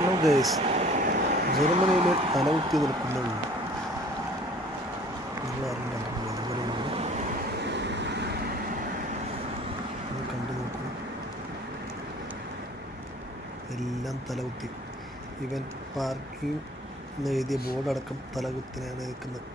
Hello guys, ജർമ്മനിയിലെ തലകുത്തി നിൽക്കുന്ന വീട് നിങ്ങൾ അറിഞ്ഞിട്ടുണ്ടെങ്കിൽ അതുപോലെ വീട് ഒന്ന് കണ്ടു നോക്കൂ. എല്ലാം തലകുത്തി. ഇവൻ പാർക്കിംഗ് എന്ന് എഴുതിയ ബോർഡടക്കം തലകുത്തിനാണ് നിൽക്കുന്നത്.